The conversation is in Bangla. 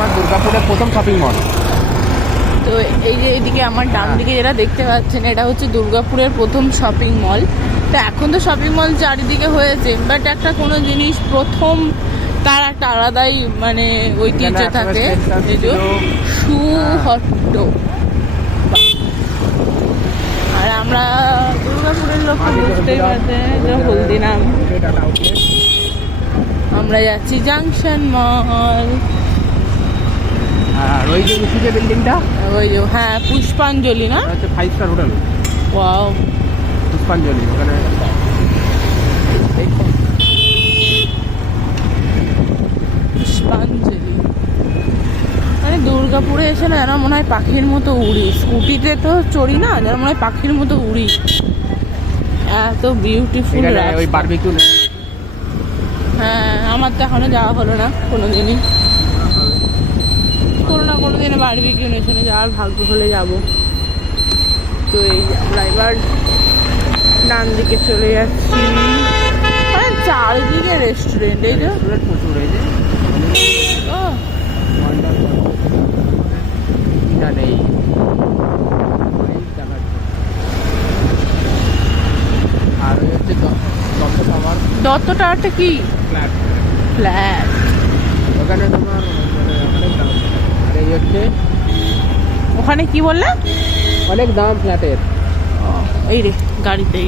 তোমার দুর্গাপুরের প্রথম শপিং মল। তো এই যে এইদিকে আমার ডান দিকে যেটা দেখতে পাচ্ছেন, এটা হচ্ছে দুর্গাপুরের প্রথম শপিং মল। তো এখন তো শপিং মল চারিদিকে হয়েছে, বাট একটা কোনো জিনিস প্রথম তার একটা আলাদাই মানে ঐতিহ্য থাকে। এই যে সুহট্ট। আর আমরা দুর্গাপুরের লোক বুঝতেই পারছেন হলদিরাম। আমরা যাচ্ছি জাংশন মল। আর ওই যে উঁচু যে বিল্ডিংটা, ওই যে হ্যাঁ পুষ্পাঞ্জলি না, হচ্ছে 5 স্টার হোটেল। ওয়াও, পুষ্পাঞ্জলি ওখানে। পুষ্পাঞ্জলি মানে দুর্গাপুরে এসে না যেন মনে হয় পাখির মতো উড়ি। স্কুটিতে তো চড়ি না, যেন মনে হয় পাখির মতো উড়ি। এত বিউটিফুল। ওই বারবিকিউ। হ্যাঁ, আমার তো এখনো যাওয়া হলো না কোনোদিনই। কোনোদিনে বারবিকিউ নেশনে যাওয়ার ভাগ্য হলে যাব। তো এই আমরা এবার ডান দিকে চলে যাচ্ছি। মানে চারিদিকে রেস্টুরেন্ট। এই যে প্রচুর। এই যে ও নেই। আর ওই হচ্ছে দত্ত টাওয়ার। দত্ত টাওয়ারটা কি? ফ্ল্যাট। ফ্ল্যাট। ওখানে তোমার অনেক দাম। আর এই হচ্ছে ওখানে কি বললে? অনেক দাম ফ্ল্যাটের। এই রে গাড়িতে